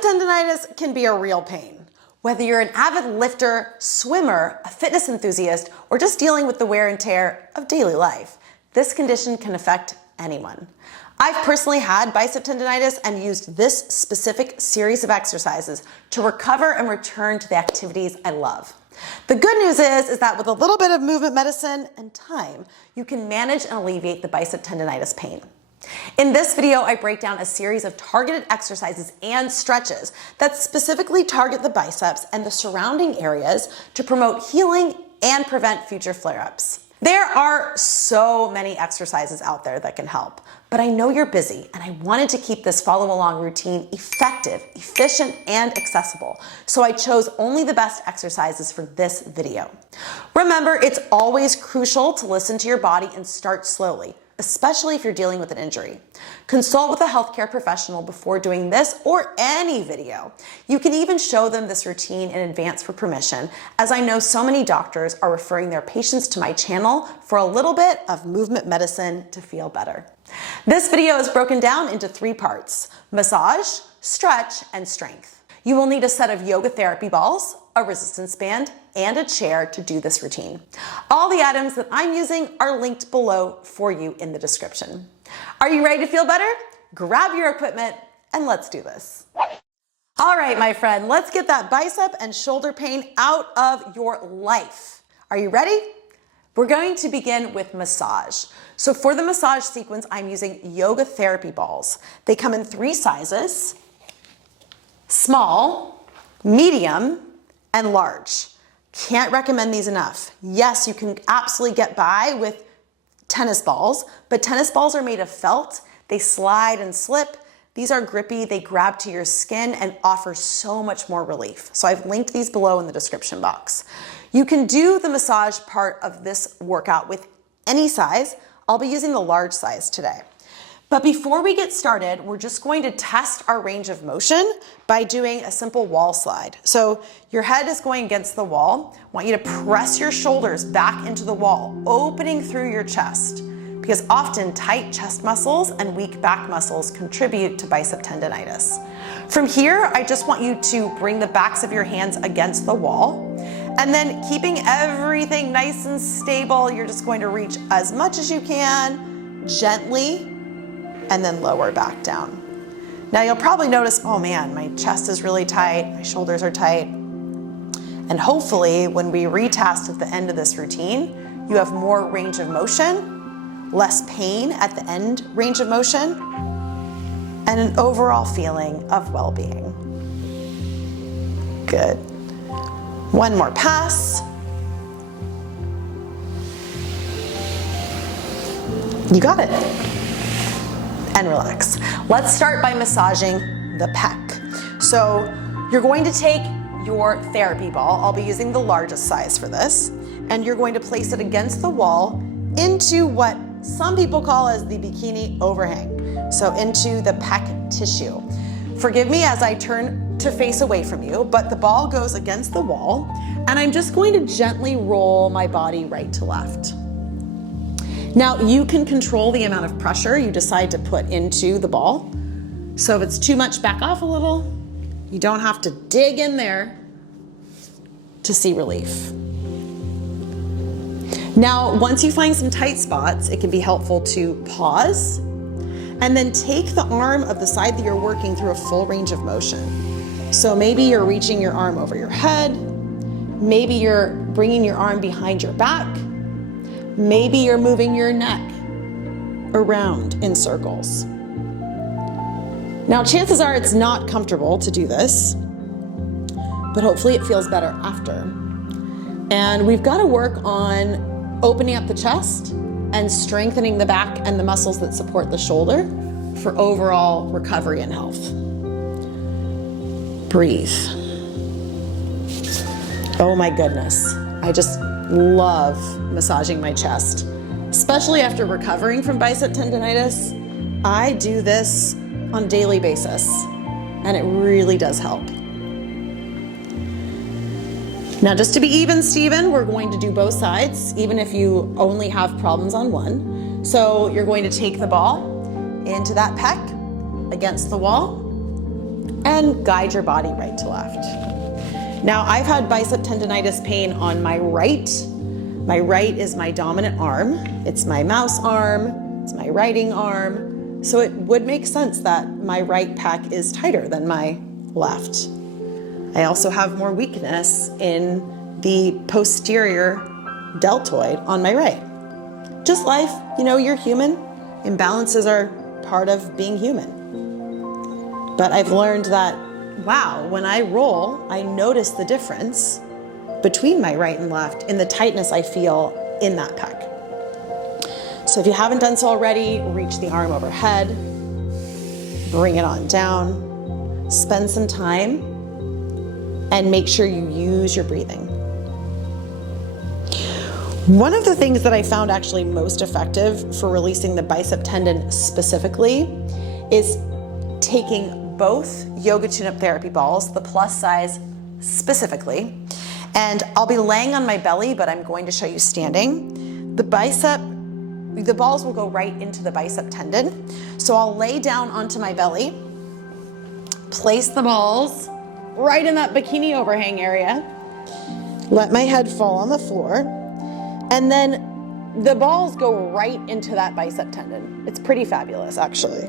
Bicep tendonitis can be a real pain. Whether you're an avid lifter, swimmer, a fitness enthusiast, or just dealing with the wear and tear of daily life, this condition can affect anyone. I've personally had bicep tendonitis and used this specific series of exercises to recover and return to the activities I love. The good news is that with a little bit of movement medicine and time, you can manage and alleviate the bicep tendonitis pain. In this video, I break down a series of targeted exercises and stretches that specifically target the biceps and the surrounding areas to promote healing and prevent future flare-ups. There are so many exercises out there that can help, but I know you're busy and I wanted to keep this follow-along routine effective, efficient, and accessible, so I chose only the best exercises for this video. Remember, it's always crucial to listen to your body and start slowly, especially if you're dealing with an injury. Consult with a healthcare professional before doing this or any video. You can even show them this routine in advance for permission, as I know so many doctors are referring their patients to my channel for a little bit of movement medicine to feel better. This video is broken down into 3 parts: massage, stretch, and strength. You will need a set of yoga therapy balls, a resistance band, and a chair to do this routine. All the items that I'm using are linked below for you in the description. Are you ready to feel better? Grab your equipment and let's do this. All right, my friend, let's get that bicep and shoulder pain out of your life. Are you ready? We're going to begin with massage. So for the massage sequence, I'm using yoga therapy balls. They come in 3 sizes: small, medium, and large. Can't recommend these enough. Yes, you can absolutely get by with tennis balls, but tennis balls are made of felt. They slide and slip. These are grippy, they grab to your skin and offer so much more relief. So I've linked these below in the description box. You can do the massage part of this workout with any size. I'll be using the large size today. But before we get started, we're just going to test our range of motion by doing a simple wall slide. So your head is going against the wall. I want you to press your shoulders back into the wall, opening through your chest, because often tight chest muscles and weak back muscles contribute to bicep tendonitis. From here, I just want you to bring the backs of your hands against the wall, and then keeping everything nice and stable, you're just going to reach as much as you can, gently, and then lower back down. Now you'll probably notice, oh man, my chest is really tight, my shoulders are tight. And hopefully when we retest at the end of this routine, you have more range of motion, less pain at the end range of motion, and an overall feeling of well-being. Good. One more pass. You got it. And relax. Let's start by massaging the pec. So you're going to take your therapy ball, I'll be using the largest size for this, and you're going to place it against the wall into what some people call as the bikini overhang, so into the pec tissue. Forgive me as I turn to face away from you, but the ball goes against the wall, and I'm just going to gently roll my body right to left. Now, you can control the amount of pressure you decide to put into the ball. So if it's too much, back off a little. You don't have to dig in there to see relief. Now, once you find some tight spots, it can be helpful to pause and then take the arm of the side that you're working through a full range of motion. So maybe you're reaching your arm over your head. Maybe you're bringing your arm behind your back. Maybe you're moving your neck around in circles. Now, chances are it's not comfortable to do this, but hopefully it feels better after. And we've got to work on opening up the chest and strengthening the back and the muscles that support the shoulder for overall recovery and health. Breathe. Oh my goodness. I just love massaging my chest, especially after recovering from bicep tendonitis. I do this on a daily basis, and it really does help. Now, just to be even, Steven, we're going to do both sides, even if you only have problems on one. So you're going to take the ball into that pec against the wall, and guide your body right to left. Now, I've had bicep tendonitis pain on my right. My right is my dominant arm. It's my mouse arm. It's my writing arm. So it would make sense that my right pec is tighter than my left. I also have more weakness in the posterior deltoid on my right. Just life, you know, you're human. Imbalances are part of being human. But I've learned that, wow, when I roll, I notice the difference between my right and left in the tightness I feel in that pec. So if you haven't done so already, reach the arm overhead, bring it on down, spend some time, and make sure you use your breathing. One of the things that I found actually most effective for releasing the bicep tendon specifically is taking both yoga tune-up therapy balls, the plus size specifically, and I'll be laying on my belly, but I'm going to show you standing. The balls will go right into the bicep tendon. So I'll lay down onto my belly, place the balls right in that bikini overhang area, let my head fall on the floor, and then the balls go right into that bicep tendon. It's pretty fabulous, actually.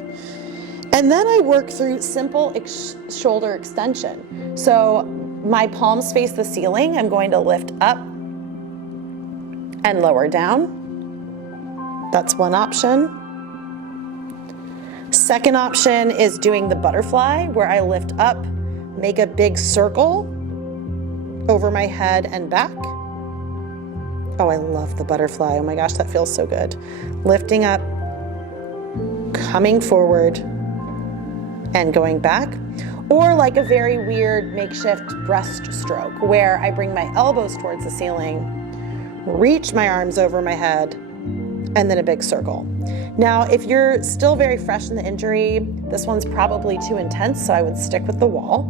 And then I work through simple shoulder extension. So my palms face the ceiling. I'm going to lift up and lower down. That's one option. Second option is doing the butterfly, where I lift up, make a big circle over my head and back. Oh, I love the butterfly. Oh my gosh, that feels so good. Lifting up, coming forward, and going back. Or like a very weird makeshift breaststroke, where I bring my elbows towards the ceiling, reach my arms over my head, and then a big circle. Now, if you're still very fresh in the injury, this one's probably too intense, so I would stick with the wall.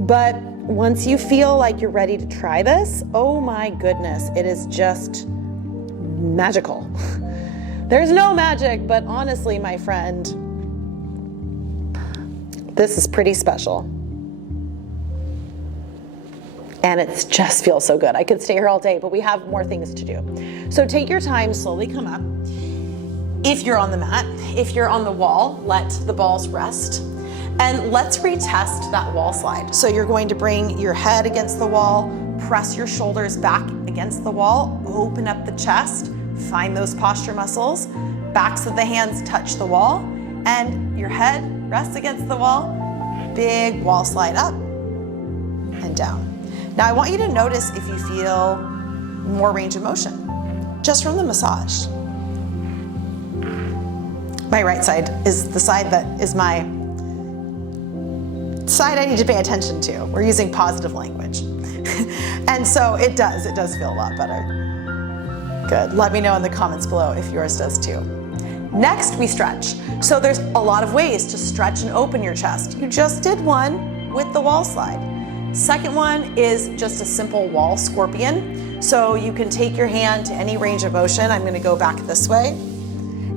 But once you feel like you're ready to try this, oh my goodness, it is just magical. There's no magic, but honestly, my friend, this is pretty special. And it just feels so good. I could stay here all day, but we have more things to do. So take your time, slowly come up. If you're on the mat, if you're on the wall, let the balls rest. And let's retest that wall slide. So you're going to bring your head against the wall, press your shoulders back against the wall, open up the chest, find those posture muscles, backs of the hands touch the wall, and your head rests against the wall, big wall slide up and down. Now I want you to notice if you feel more range of motion, just from the massage. My right side is the side that is my side I need to pay attention to. We're using positive language. And so it does feel a lot better. Good, let me know in the comments below if yours does too. Next, we stretch. So there's a lot of ways to stretch and open your chest. You just did one with the wall slide. Second one is just a simple wall scorpion. So you can take your hand to any range of motion. I'm gonna go back this way.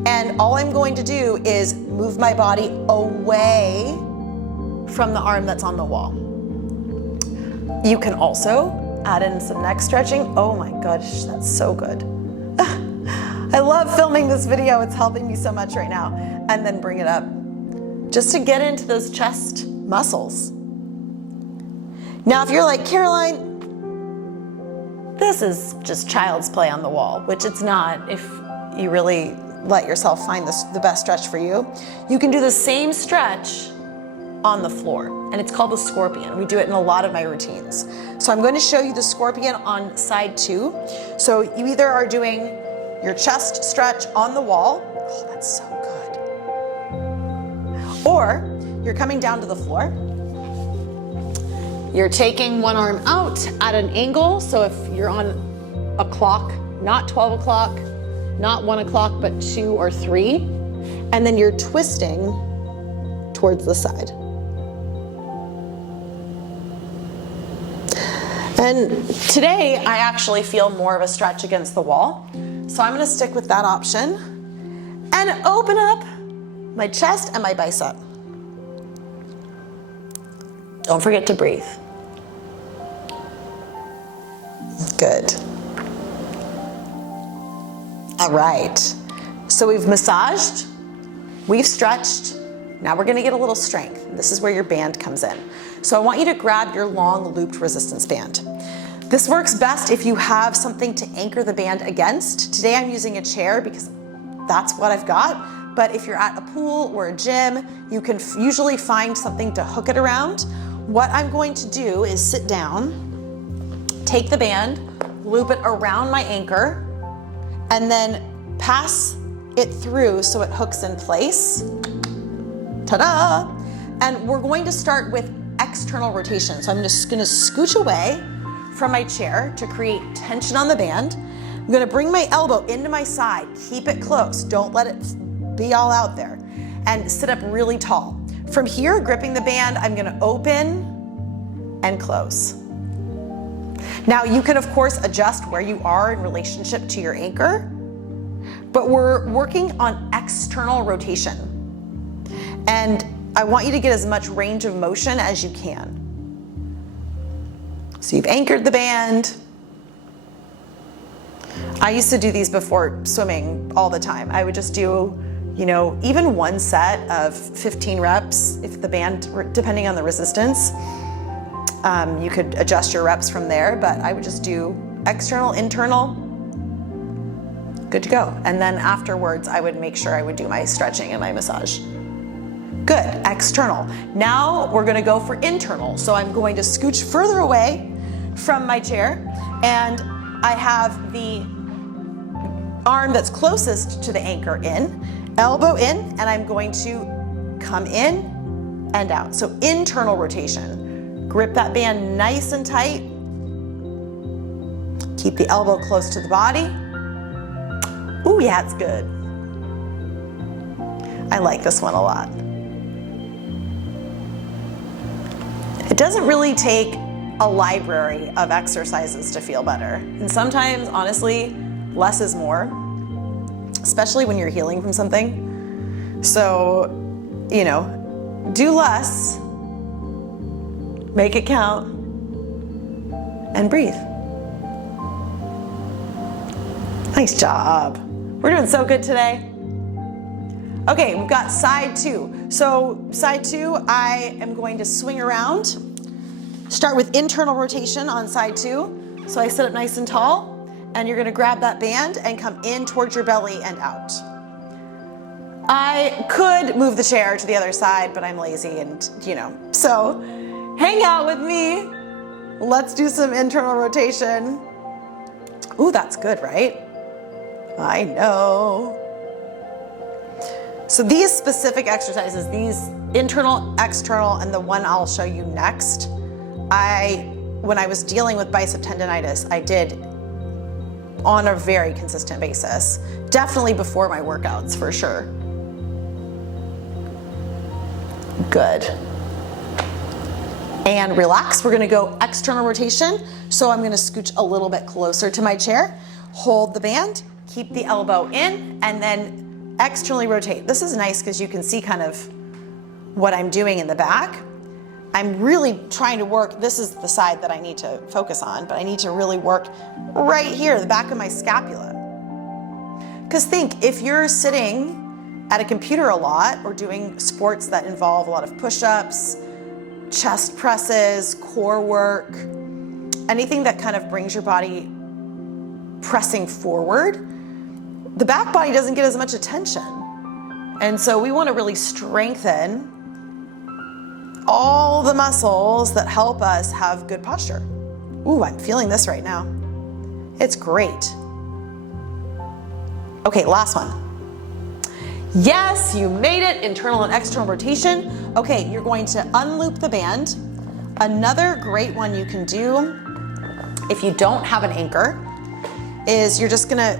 And all I'm going to do is move my body away from the arm that's on the wall. You can also add in some neck stretching. Oh my gosh, that's so good. I love filming this video. It's helping me so much right now. And then bring it up just to get into those chest muscles. Now, if you're like, Caroline, this is just child's play on the wall, which it's not if you really let yourself find the best stretch for you. You can do the same stretch on the floor, and it's called the scorpion. We do it in a lot of my routines. So I'm going to show you the scorpion on side 2. So you either are doing your chest stretch on the wall. Oh, that's so good. Or you're coming down to the floor. You're taking one arm out at an angle. So if you're on a clock, not 12 o'clock, not 1 o'clock, but 2 or 3. And then you're twisting towards the side. And today I actually feel more of a stretch against the wall. So I'm gonna stick with that option and open up my chest and my bicep. Don't forget to breathe. Good. All right. So we've massaged, we've stretched. Now we're gonna get a little strength. This is where your band comes in. So I want you to grab your long looped resistance band. This works best if you have something to anchor the band against. Today I'm using a chair because that's what I've got. But if you're at a pool or a gym, you can usually find something to hook it around. What I'm going to do is sit down, take the band, loop it around my anchor, and then pass it through so it hooks in place. Ta-da! And we're going to start with external rotation. So I'm just gonna scooch away from my chair to create tension on the band. I'm gonna bring my elbow into my side, keep it close, don't let it be all out there, and sit up really tall. From here, gripping the band, I'm gonna open and close. Now you can of course adjust where you are in relationship to your anchor, but we're working on external rotation. And I want you to get as much range of motion as you can. So you've anchored the band. I used to do these before swimming all the time. I would just do, even one set of 15 reps if the band, depending on the resistance. You could adjust your reps from there, but I would just do external, internal, good to go. And then afterwards, I would make sure I would do my stretching and my massage. Good, external. Now we're gonna go for internal. So I'm going to scooch further away from my chair, and I have the arm that's closest to the anchor in, elbow in, and I'm going to come in and out. So internal rotation. Grip that band nice and tight. Keep the elbow close to the body. Ooh, yeah, it's good. I like this one a lot. It doesn't really take a library of exercises to feel better. And sometimes, honestly, less is more, especially when you're healing from something. So, do less, make it count, and breathe. Nice job. We're doing so good today. Okay, we've got side two. So side two, I am going to swing around. Start with internal rotation on side two. So I sit up nice and tall, and you're gonna grab that band and come in towards your belly and out. I could move the chair to the other side, but I'm lazy and, So hang out with me. Let's do some internal rotation. Ooh, that's good, right? I know. So these specific exercises, these internal, external, and the one I'll show you next, when I was dealing with bicep tendonitis, I did on a very consistent basis. Definitely before my workouts, for sure. Good. And relax, we're gonna go external rotation. So I'm gonna scooch a little bit closer to my chair, hold the band, keep the elbow in, and then externally rotate. This is nice because you can see kind of what I'm doing in the back. I'm really trying to work, this is the side that I need to focus on, but I need to really work right here, the back of my scapula. Because think, if you're sitting at a computer a lot or doing sports that involve a lot of push-ups, chest presses, core work, anything that kind of brings your body pressing forward, the back body doesn't get as much attention. And so we want to really strengthen all the muscles that help us have good posture. Ooh, I'm feeling this right now. It's great. Okay, last one. Yes, you made it, internal and external rotation. Okay, you're going to unloop the band. Another great one you can do if you don't have an anchor is you're just gonna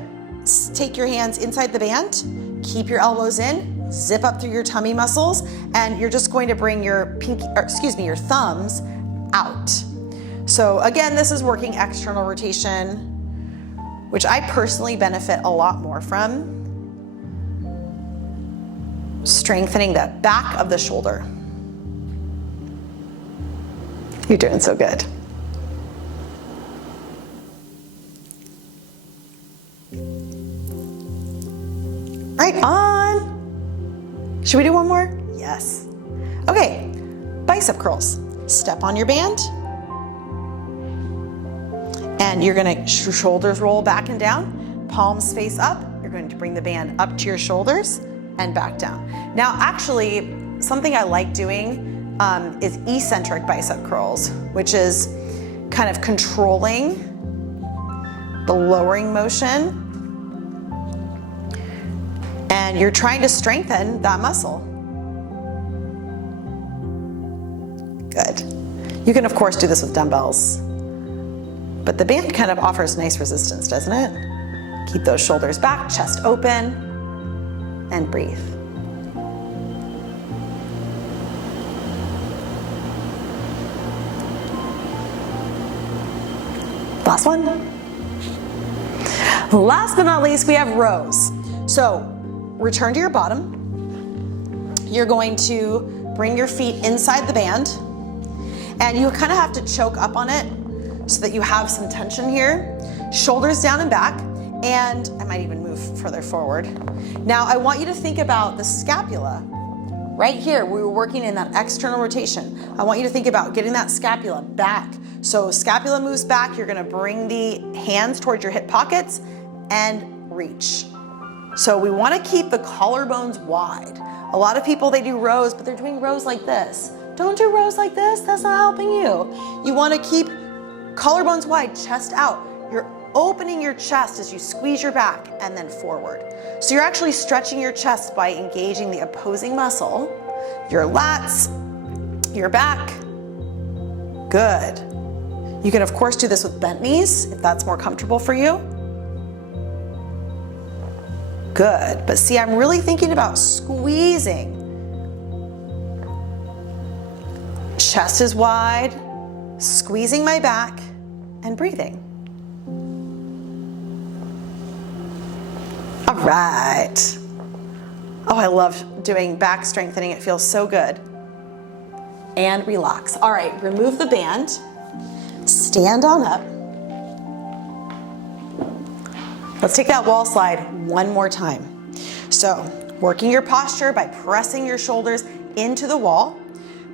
take your hands inside the band, keep your elbows in, zip up through your tummy muscles, and you're just going to bring your your thumbs out. So again, this is working external rotation, which I personally benefit a lot more from. Strengthening the back of the shoulder. You're doing so good. Right on. Should we do one more? Yes. Okay, bicep curls. Step on your band. And you're gonna, shoulders roll back and down, palms face up. You're going to bring the band up to your shoulders and back down. Now, actually, something I like doing is eccentric bicep curls, which is kind of controlling the lowering motion. And you're trying to strengthen that muscle. Good. You can, of course, do this with dumbbells, but the band kind of offers nice resistance, doesn't it? Keep those shoulders back, chest open, and breathe. Last one. Last but not least, we have rows. So return to your bottom. You're going to bring your feet inside the band, and you kind of have to choke up on it so that you have some tension here. Shoulders down and back, and I might even move further forward. Now I want you to think about the scapula. Right here, we were working in that external rotation. I want you to think about getting that scapula back. So scapula moves back, you're gonna bring the hands towards your hip pockets and reach. So we wanna keep the collarbones wide. A lot of people, they do rows, but they're doing rows like this. Don't do rows like this, that's not helping you. You wanna keep collarbones wide, chest out. You're opening your chest as you squeeze your back and then forward. So you're actually stretching your chest by engaging the opposing muscle, your lats, your back. Good. You can, of course, do this with bent knees if that's more comfortable for you. Good. But see, I'm really thinking about squeezing. Chest is wide, squeezing my back, and breathing. All right. Oh, I love doing back strengthening. It feels so good. And relax. All right, remove the band. Stand on up. Let's take that wall slide one more time. So, working your posture by pressing your shoulders into the wall,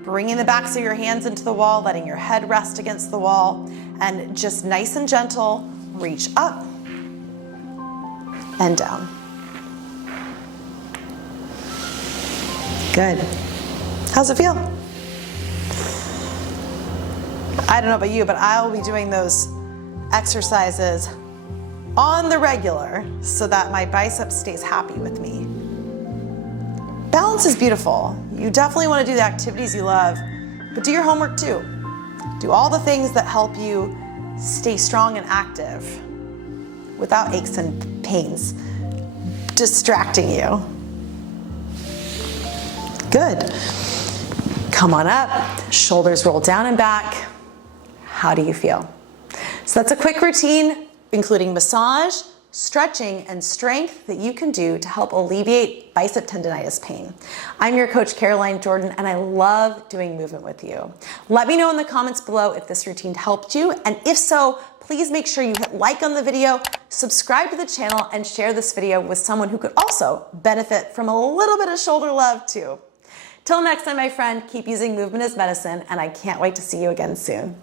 bringing the backs of your hands into the wall, letting your head rest against the wall, and just nice and gentle, reach up and down. Good. How's it feel? I don't know about you, but I'll be doing those exercises on the regular so that my bicep stays happy with me. Balance is beautiful. You definitely want to do the activities you love, but do your homework too. Do all the things that help you stay strong and active without aches and pains distracting you. Good. Come on up, shoulders roll down and back. How do you feel? So that's a quick routine, including massage, stretching, and strength that you can do to help alleviate bicep tendonitis pain. I'm your coach, Caroline Jordan, and I love doing movement with you. Let me know in the comments below if this routine helped you, and if so, please make sure you hit like on the video, subscribe to the channel, and share this video with someone who could also benefit from a little bit of shoulder love too. Till next time, my friend, keep using movement as medicine, and I can't wait to see you again soon.